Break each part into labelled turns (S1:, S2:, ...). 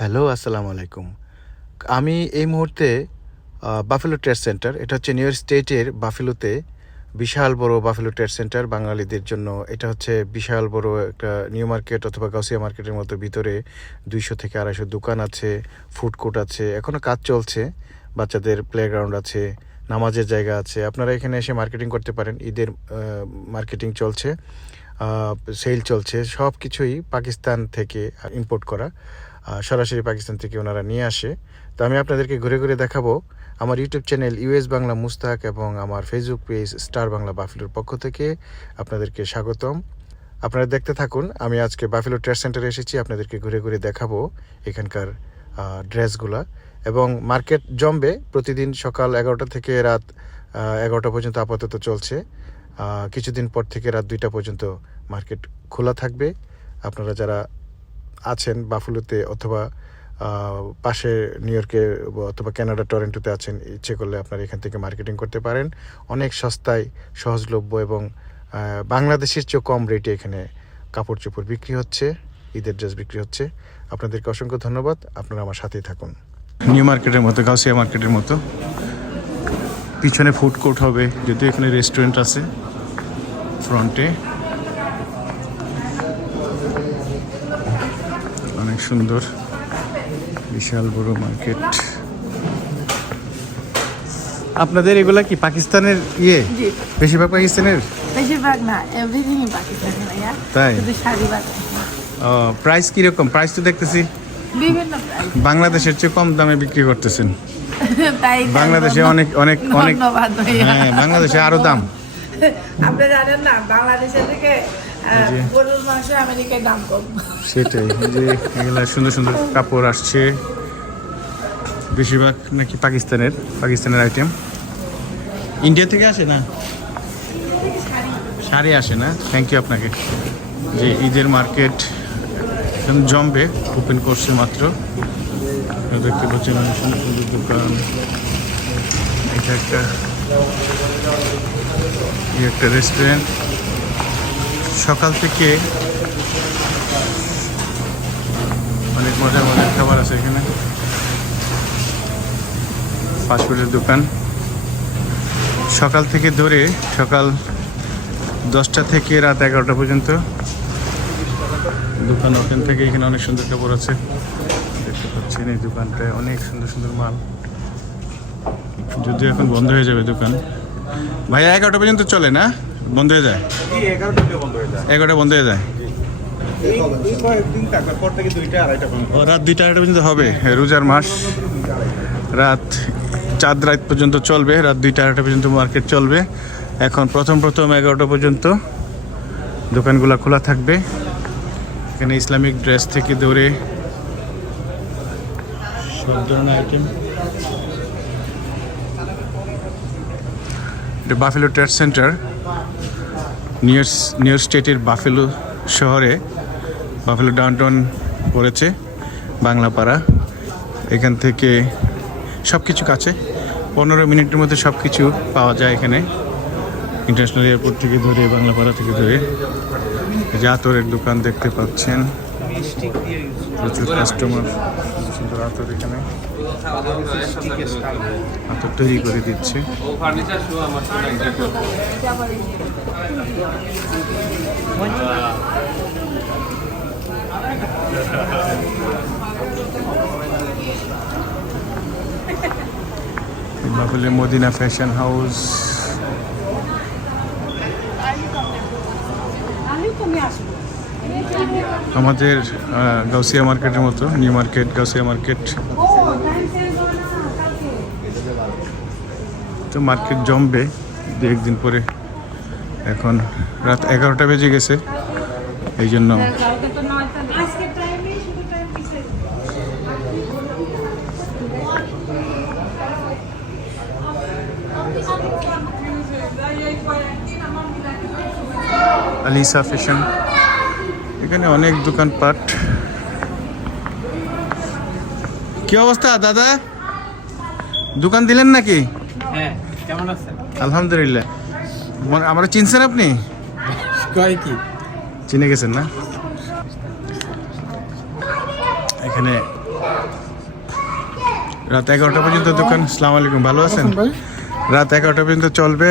S1: Hello, আসসালামু আলাইকুম। আমি এই মুহূর্তে বাফেলো ট্রেড সেন্টার এটা হচ্ছে নিউ ইয়র্ক স্টেটের বাফেলোতে বিশাল বড় বাফেলো ট্রেড সেন্টার বাঙালিদের জন্য। এটা হচ্ছে বিশাল বড় একটা নিউ মার্কেট অথবা গাউসিয়া মার্কেটের মতো। ভিতরে দুইশো থেকে আড়াইশো দোকান আছে ফুড কোর্ট আছে এখনও কাজ চলছে, বাচ্চাদের প্লেগ্রাউন্ড আছে, নামাজের জায়গা আছে। আপনারা এখানে এসে মার্কেটিং করতে পারেন, ঈদের মার্কেটিং চলছে সেল চলছে সব কিছুই পাকিস্তান থেকে ইম্পোর্ট করা। সরাসরি পাকিস্তান থেকে ওনারা নিয়ে আসে। তো আমি আপনাদেরকে ঘুরে ঘুরে দেখাবো আমার YouTube channel US Bangla Mustak এবং আমার ফেসবুক পেজ স্টার বাংলা বাফিলোর পক্ষ থেকে আপনাদেরকে স্বাগতম। আপনারা দেখতে থাকুন, আমি আজকে বাফিলো ট্রেড সেন্টারে এসেছি, আপনাদেরকে ঘুরে ঘুরে দেখাবো এখানকার ড্রেসগুলা। এবং মার্কেট জমবে প্রতিদিন সকাল এগারোটা থেকে রাত এগারোটা পর্যন্ত আপাতত চলছে। কিছুদিন পর থেকে রাত দুইটা পর্যন্ত মার্কেট খোলা থাকবে। আপনারা যারা আছেন বাফুলোতে অথবা পাশে নিউ ইয়র্কে অথবা ক্যানাডা টরেন্টোতে আছেন, ইচ্ছে করলে আপনারা এখান থেকে মার্কেটিং করতে পারেন। অনেক সস্তায়, সহজলভ্য এবং বাংলাদেশের চেয়েও কম রেটে এখানে কাপড় চোপড় বিক্রি হচ্ছে, ঈদের ড্রেস বিক্রি হচ্ছে। আপনাদেরকে অসংখ্য ধন্যবাদ। আপনারা আমার সাথেই থাকুন। নিউ মার্কেটের মতো, গাউসিয়া মার্কেটের মতো। পিছনে ফুড কোর্ট হবে, যদিও এখানে রেস্টুরেন্ট আছে, ফ্রন্টে। অনেক সুন্দর বিশাল বড় মার্কেট। আপনাদের এগুলা কি পাকিস্তানের ইয়ে? বেশিরভাগ পাকিস্তানের?
S2: বেশিরভাগ না এভরিথিং পাকিস্তানি ভাইয়া।
S1: তাই?
S2: শুধু শাড়ি বাদ।
S1: প্রাইস কীরকম? প্রাইস তো দেখতেছি।
S2: বিভিন্ন
S1: বাংলাদেশের চেয়ে কম দামে বিক্রি করতেছেন। বাংলাদেশে অনেক অনেক অনেক হ্যাঁ বাংলাদেশে আরও দাম।
S2: আপনি জানেন না বাংলাদেশের থেকে। গরুর মাংস আমেরিকায় দাম কম।
S1: সেটাই যে এগুলা সুন্দর সুন্দর কাপড় আসছে। বেশিরভাগ নাকি পাকিস্তানের পাকিস্তানের আইটেম ইন্ডিয়া থেকে আসে না? শাড়ি আসে না? থ্যাংক ইউ আপনাকে। যে ঈদের মার্কেট এখন জমবে ওপেন করছে মাত্র। দেখতে পাচ্ছেন সুন্দর সুন্দর দোকান। এটা একটা একটা রেস্টুরেন্ট সকাল থেকে অনেক মজার মজার খাবার আছে এখানে। ফাস্টফুডের দোকান। সকাল থেকে ধরে সকাল দশটা থেকে রাত এগারোটা পর্যন্ত দোকান ওখান থেকে এখানে অনেক সুন্দর কাপড় আছে। দেখতে পাচ্ছেন এই দোকানটায় অনেক সুন্দর সুন্দর মাল। যদিও এখন বন্ধ হয়ে যাবে দোকান। ভাইয়া এগারোটা পর্যন্ত চলে না? বন্ধ হয়ে যায়? এগারোটা বন্ধ হয়ে যায়। রাত দুইটা আড়াইটা পর্যন্ত হবে রোজার মাস। রাত চাঁদ রাত পর্যন্ত চলবে রাত দুইটা আড়াইটা পর্যন্ত মার্কেট চলবে। এখন প্রথম প্রথম এগারোটা পর্যন্ত দোকানগুলো খোলা থাকবে। এখানে ইসলামিক ড্রেস থেকে ধরে সব ধরনের আইটেম এটা Buffalo trade centre new new স্টেটের বাফেলো শহরে বাফেলো ডাউনটাউন পড়েছে, বাংলাপাড়া। এখান থেকে সব কিছু। কাছে পনেরো মিনিটের মধ্যে সব কিছু পাওয়া যায় এখানে। ইন্টারন্যাশনাল এয়ারপোর্ট থেকে ধরে, বাংলাপাড়া থেকে ধরে। যে দোকান দেখতে পাচ্ছেন। প্রচুর কাস্টমার সুন্দর আতর এখানে। আতর তৈরি করে দিচ্ছে। Medina fashion house. আমাদের গাউসিয়া মার্কেটের মতো, নিউ মার্কেট, গাউসিয়া মার্কেট। তো মার্কেট জমবে দু একদিন পরে। এখন রাত এগারোটা বেজে গেছে, এই জন্য। আলিসা ফ্যাশন। এখানে অনেক দোকানপাট। কি অবস্থা দাদা? দোকান দিলেন নাকি?
S3: হ্যাঁ কেমন আছেন?
S1: আলহামদুলিল্লাহ। আমরা চিনছেন আপনি?
S3: কয় কি?
S1: চিনে গেছেন না? এখানে রাত এগারোটা পর্যন্ত দোকান। সালাম আলাইকুম ভালো আছেন? রাত এগারোটা পর্যন্ত চলবে।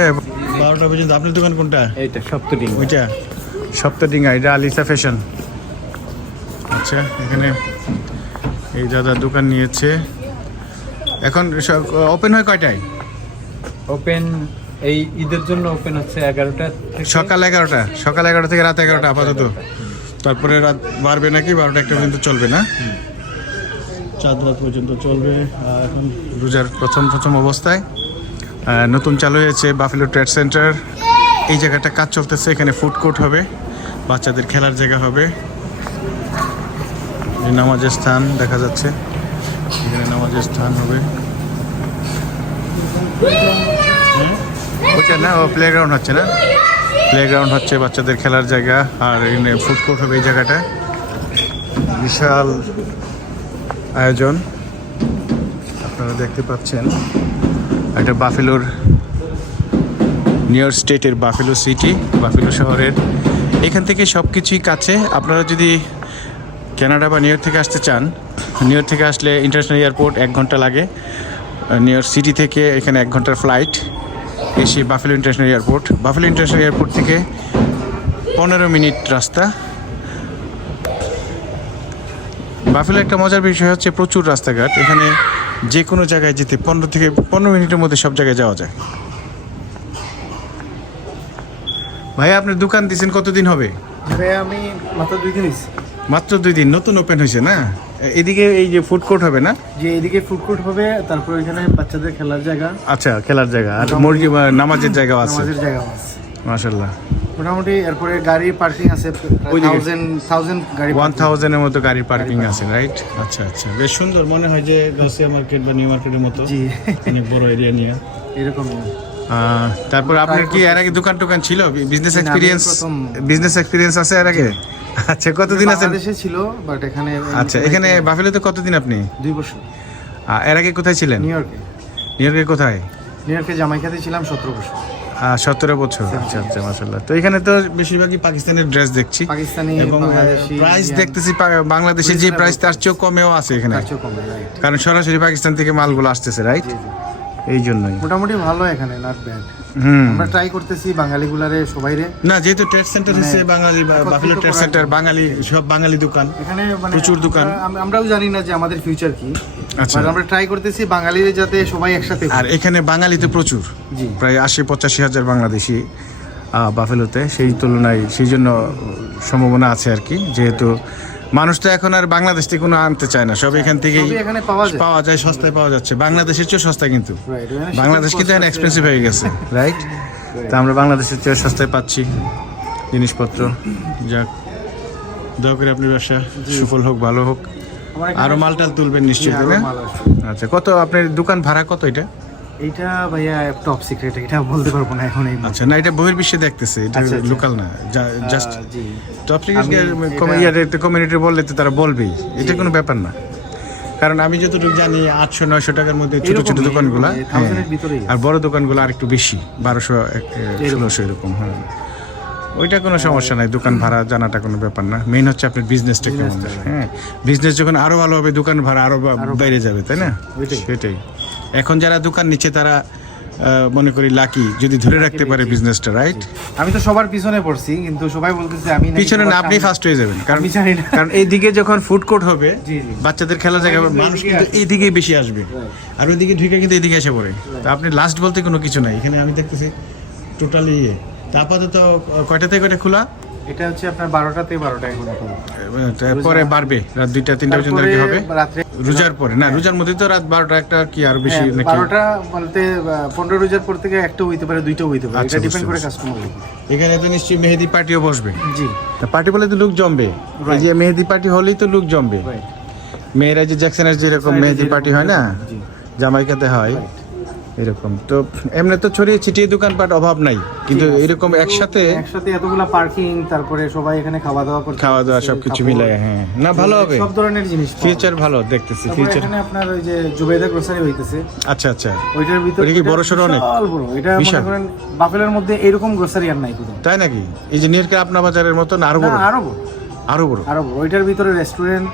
S1: বারোটা পর্যন্ত আপনার দোকান কোনটা?
S3: এইটা সপ্তদিন।
S1: ওইটা? সপ্তডিঙ্গা এটা আলিসা ফ্যাশন। আচ্ছা এখানে এই দাদা দোকান নিয়েছে। এখন ওপেন হয় কয়টায়?
S3: ওপেন এই ঈদের জন্য ওপেন হচ্ছে এগারোটা
S1: সকাল এগারোটা সকাল এগারোটা থেকে রাত এগারোটা আপাতত। তারপরে রাত বাড়বে নাকি? বারোটা একটা পর্যন্ত চলবে না? চাঁদ রাত পর্যন্ত চলবে। আর এখন রোজার প্রথম প্রথম অবস্থায়। নতুন চালু হয়েছে বাফেলো ট্রেড সেন্টার এই জায়গাটা কাজ চলতেছে এখানে ফুড কোর্ট হবে। বাচ্চাদের খেলার জায়গা হবে। নামাজের স্থান দেখা যাচ্ছে। এখানে নামাজের স্থান হবে? ওইটা না ও প্লেগ্রাউন্ড হচ্ছে না? প্লেগ্রাউন্ড হচ্ছে বাচ্চাদের খেলার জায়গা আর এখানে ফুড কোর্ট হবে এই জায়গাটা। বিশাল আয়োজন। আপনারা দেখতে পাচ্ছেন একটা বাফেলোর নিউ স্টেটের বাফেলো সিটি বাফেলো শহরের এখান থেকে সব কিছুই কাছে। আপনারা যদি কানাডা বা নিউ ইয়র্ক থেকে আসতে চান নিউ ইয়র্ক থেকে আসলে ইন্টারন্যাশনাল এয়ারপোর্ট এক ঘণ্টা লাগে। নিউ ইয়র্ক সিটি থেকে এখানে এক ঘণ্টার ফ্লাইট এসে Buffalo international airport Buffalo international airport থেকে পনেরো মিনিট রাস্তা। বাফেলো একটা মজার বিষয় হচ্ছে প্রচুর রাস্তাঘাট। এখানে যে কোনো জায়গায় যেতে পনেরো থেকে পনেরো মিনিটের মধ্যে সব জায়গায় যাওয়া যায়। ভাই আপনার দোকান দিয়েছেন কতদিন হবে?
S4: আমি মাত্র দুই দিন
S1: মাত্র দুই দিন নতুন ওপেন হয়েছে না? এদিকে এই যে ফুড কোর্ট হবে না?
S4: যে এদিকে ফুড কোর্ট হবে তারপর এখানে বাচ্চাদের খেলার জায়গা।
S1: আচ্ছা খেলার জায়গা আর মুরগি বা নামাজের জায়গাও আছে?
S4: নামাজের জায়গা আছে।
S1: মাশাল্লাহ
S4: মোটামুটি এরপরে গাড়ি পার্কিং আছে গাড়ি
S1: ওয়ান। থাউজেন্ডের মতো গাড়ি পার্কিং আছে রাইট আচ্ছা আচ্ছা বেশ সুন্দর। মনে হয় যে গাছিয়া মার্কেট বা নিউ মার্কেটের মতো।
S4: জি।
S1: অনেক বড় এরিয়া নিয়ে।
S4: এরকম
S1: তারপর আপনার কি এর আগে দোকান টোকান ছিল? বিজনেস এক্সপিরিয়েন্স বিজনেস এক্সপিরিয়েন্স আছে এর আগে? আচ্ছা কতদিন আছেন
S4: বাংলাদেশে ছিল বাট এখানে
S1: আচ্ছা এখানে বাফেলোতে কতদিন আপনি?
S4: দুই বছর।
S1: এর আগে কোথায় ছিলেন?
S4: নিউ ইয়র্কে।
S1: নিউ ইয়র্কে কোথায়?
S4: নিউ ইয়র্কে জামাইকাতে ছিলাম সতেরো বছর।
S1: সতেরো বছর। আচ্ছা আচ্ছা মাসাল্লাহ তো এখানে তো বেশিরভাগই পাকিস্তানের ড্রেস দেখছি।
S4: পাকিস্তানি
S1: এবং প্রাইস দেখতেছি বাংলাদেশে যে প্রাইস তার চেয়েও কমেও আছে এখানে? কারণ সরাসরি পাকিস্তান থেকে মালগুলো আসতেছে রাইট। এই জন্যই।
S4: মোটামুটি ভালো এখানে নট ব্যাড আমরা ট্রাই করতেছি বাঙালিগুলারে সবাইরে।
S1: না যেহেতু ট্রেড সেন্টার হিসেবে Bengali Buffalo trade centre Bengali সব বাঙালি দোকান
S4: এখানে মানে
S1: প্রচুর দোকান।
S4: আমরাও জানি না যে আমাদের ফিউচার কি।
S1: আচ্ছা।
S4: আমরা ট্রাই করতেছি বাঙালিরা যাতে সবাই একসাথে
S1: আর এখানে বাঙালি তো প্রচুর প্রায় আশি পঁচাশি হাজার বাংলাদেশি বাফেলোতে সেই তুলনায় সেই জন্য সম্ভাবনা আছে আর কি। যেহেতু মানুষ তো এখন আর বাংলাদেশ থেকে কোনো আনতে চায় না। সব এখান থেকেই
S4: পাওয়া যায়।
S1: সস্তায় পাওয়া যাচ্ছে। বাংলাদেশের চেয়ে সস্তা কিন্তু। বাংলাদেশ কিন্তু এখন এক্সপেন্সিভ হয়ে গেছে। রাইট তা আমরা বাংলাদেশের চেয়ে সস্তায় পাচ্ছি জিনিসপত্র। যাক দয়া করে আপনি ব্যবসা সুফল হোক ভালো হোক। আরও মালটাল তুলবেন নিশ্চয়ই। আচ্ছা কত আপনার দোকান ভাড়া কত এটা?
S4: এইটা ভাইয়া টপ সিক্রেট এটা বলতে পারব না এখন এই
S1: আচ্ছা না এটা বহির্বিশ্বে দেখতেছে এটা
S4: আচ্ছা, আচ্ছা।
S1: লোকাল না জাস্ট টপ
S4: আমি
S1: কমিউনিটি বললে তো তারা বলবেই। এটা কোনো ব্যাপার না। কারণ আমি যতটুকু জানি আটশো নয়শো টাকার মধ্যে ছোট ছোট দোকানগুলো
S4: ভিতরেই
S1: আর বড় দোকানগুলো আর একটু বেশি বারোশো ষোলোশো এরকম হ্যাঁ। ওইটা কোনো সমস্যা নাই দোকান ভাড়া জানাটা কোনো ব্যাপার না। মেইন হচ্ছে আপনার বিজনেসটা কেমন? হ্যাঁ বিজনেস যখন আরও ভালো হবে দোকান ভাড়া আরও বা- বেড়ে যাবে তাই না। সেটাই। এখন যারা দোকান নিচ্ছে তারা মনে করি লাকি যদি ধরে রাখতে পারে বিজনেসটা রাইট
S4: আমি তো সবার পিছনে পড়ছি কিন্তু সবাই বলতেছে আমি
S1: পিছনে না আপনি। ফার্স্ট হয়ে যাবেন। কারণ
S4: আমি জানি না।
S1: কারণ এইদিকে যখন ফুড কোর্ট হবে
S4: জি, জি।
S1: বাচ্চাদের খেলার জায়গা হবে, মানুষ কিন্তু এইদিকেই বেশি আসবে। আর ওইদিকে ঢুকে কিন্তু এইদিকে এসে পড়ে। তা আপনি লাস্ট বলতে কোনো কিছু নাই। এখানে আমি দেখতেছি টোটালি ইয়ে। তা আপাতত কয়টা থেকে কয়টা খোলা?
S4: এটা হচ্ছে আপনার বারোটা এখন এখন।
S1: আহ, পরে বাড়বে রাত দুইটা তিনটা পর্যন্ত কি হবে?
S4: রাত্রে
S1: রোজার পরে না রোজার মধ্যে তো রাত বারোটা একটা কি আর বেশি
S4: হ্যাঁ,
S1: নাকি?
S4: বারোটা বলতে পনেরো রোজার পর থেকে একটা হইতে পারে দুইটাও হইতে পারে।
S1: আচ্ছা,
S4: এটা ডিপেন্ড করে কাস্টমার
S1: এখানে তো নিশ্চয়ই মেহেদি পার্টিও বসবে।
S4: জি।
S1: পার্টি বলে তো লোক জমবে। এই যে মেহেদি পার্টি হলেই তো লোক জমবে. মেয়েরা যে জ্যাকসনের যেরকম মেহেদি পার্টি হয় না
S4: জি।
S1: জামাইকাতে হয়। এরকম। তো এমনি তো ছড়িয়ে ছিটিয়ে দোকানপাট অভাব নাই কিন্তু এরকম একসাথে
S4: একসাথে এতগুলা পার্কিং তারপরে সবাই এখানে খাওয়া দাওয়া করতে
S1: খাওয়া দাওয়া সবকিছু মিলাই হ্যাঁ। না ভালো হবে।
S4: সব ধরনের জিনিস
S1: ফিউচার ভালো দেখতেছি ফিউচার
S4: এখানে আপনার ওই যে জুবেদা গ্রোসারি হইতেছে।
S1: আচ্ছা আচ্ছা।
S4: ওইটার ভিতরে
S1: ওইটা কি বড়সড় অনেক?
S4: বড়। এটা মনে করেন বাফেলের মধ্যে এরকম গ্রোসারি আর নাই কোথাও।
S1: তাই নাকি? এই যে নিয়ারকে আপনা বাজারের মতো না
S4: আরও
S1: বড়।
S4: আরও বড়।
S1: আরও বড়।
S4: আরও বড়। ওইটার ভিতরে রেস্টুরেন্ট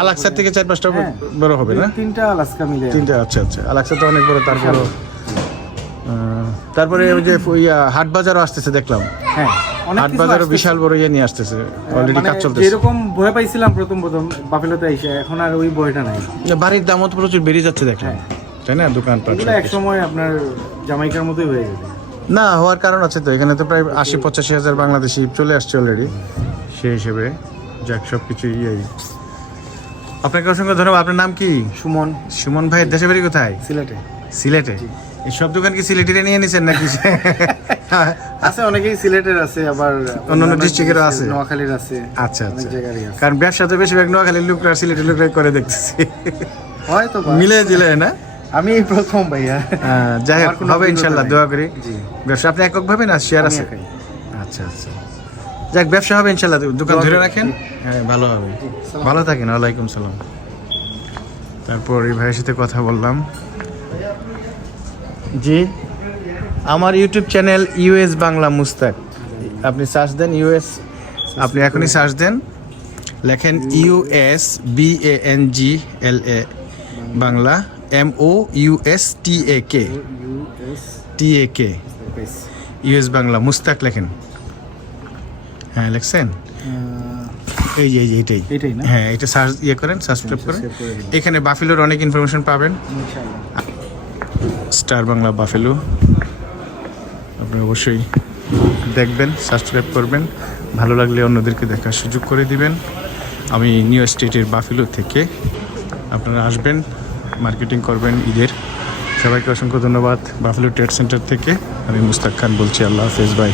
S1: আলাক্সার থেকে চার পাঁচটা
S4: হ্যাঁ।
S1: বড় হবে না?
S4: তিনটা আলাস্কা মিলে।
S1: তিনটা আচ্ছা আচ্ছা। আলাক্সা তো অনেক বড় তারপরে তারপরে ওই যে হাট বাজারও আসতেছে দেখলাম।
S4: হ্যাঁ
S1: হাট বাজারও বিশাল বড় ইয়ে নিয়ে আসতেছে অলরেডি
S4: মানে
S1: কাজ চলতেছে।
S4: যেরকম ভয় পাইছিলাম প্রথম প্রথম বাফেলোতে এসে এখন আর ওই ভয়টা নাই।
S1: বাড়ির দামও তো প্রচুর বেড়ে যাচ্ছে দেখলাম। তাই না
S4: এগুলো এক সময় আপনার জামাইকার মতোই হয়ে যাবে।
S1: না হওয়ার কারণ আছে তো এখানে তো প্রায় আশি পঁচাশি হাজার বাংলাদেশি চলে আসছে অলরেডি সেই হিসেবে যাক সব কিছু ইয়ে। আপনাকে অসংখ্য ধন্যবাদ। আপনার নাম কি?
S4: সুমন।
S1: সুমন ভাইয়ের দেশে বাড়ি কোথায়?
S4: সিলেটে।
S1: সিলেটে? এই সব দোকান কি সিলেটিরে নিয়ে নিছেন নাকি?
S4: আছে অনেকেই সিলেটের আছে আবার
S1: অন্যান্য ডিস্ট্রিক্টের আছে?
S4: নোয়াখালীর আছে
S1: আচ্ছা
S4: অনেক
S1: আচ্ছা।
S4: আছে।
S1: কারণ ব্যবসা তো বেশিরভাগ নোয়াখালীর লোকরা সিলেটের লোকরাই করে দেখতেছি।
S4: হয়তো।
S1: মিলে দিলে না?
S4: আমি প্রথম ভাইয়া।
S1: যাই হোক হবে ইনশাল্লাহ। দোয়া করি।
S4: জি।
S1: ব্যবসা আপনি একক ভাবে না শেয়ার আছে? আচ্ছা আচ্ছা। যাক, ব্যবসা হবে ইনশাল্লাহ দোকান ধরে রাখেন। হ্যাঁ ভালো হবে। ভালো থাকেন, ওয়ালাইকুম সালাম। তারপর এই ভাইয়ের সাথে কথা বললাম। জি, আমার YouTube channel US Bangla Mustak. আপনি সার্চ দেন ইউএস। আপনি এখনই সার্চ দেন, লেখেন US B A N G L A Bangla M O US T A K T A K US Bangla Mustak লেখেন। হ্যাঁ লেখছেন? এই যে এই যে
S4: এটাই না?
S1: হ্যাঁ এটা সার্চ ইয়ে করেন সাবস্ক্রাইব করেন।
S4: subscribe করে দিলাম।
S1: এখানে বাফেলোর অনেক ইনফরমেশন পাবেন। Star Bangla Buffalo. আপনি অবশ্যই দেখবেন সাবস্ক্রাইব করবেন। ভালো লাগলে অন্যদেরকে দেখার সুযোগ করে দিবেন। আমি নিউ স্টেটের বাফেলো থেকে আপনারা আসবেন মার্কেটিং করবেন ঈদের। সবাইকে অসংখ্য ধন্যবাদ বাফেলো ট্রেড সেন্টার থেকে। আমি মুস্তাক খান বলছি আল্লাহ হাফেজ ভাই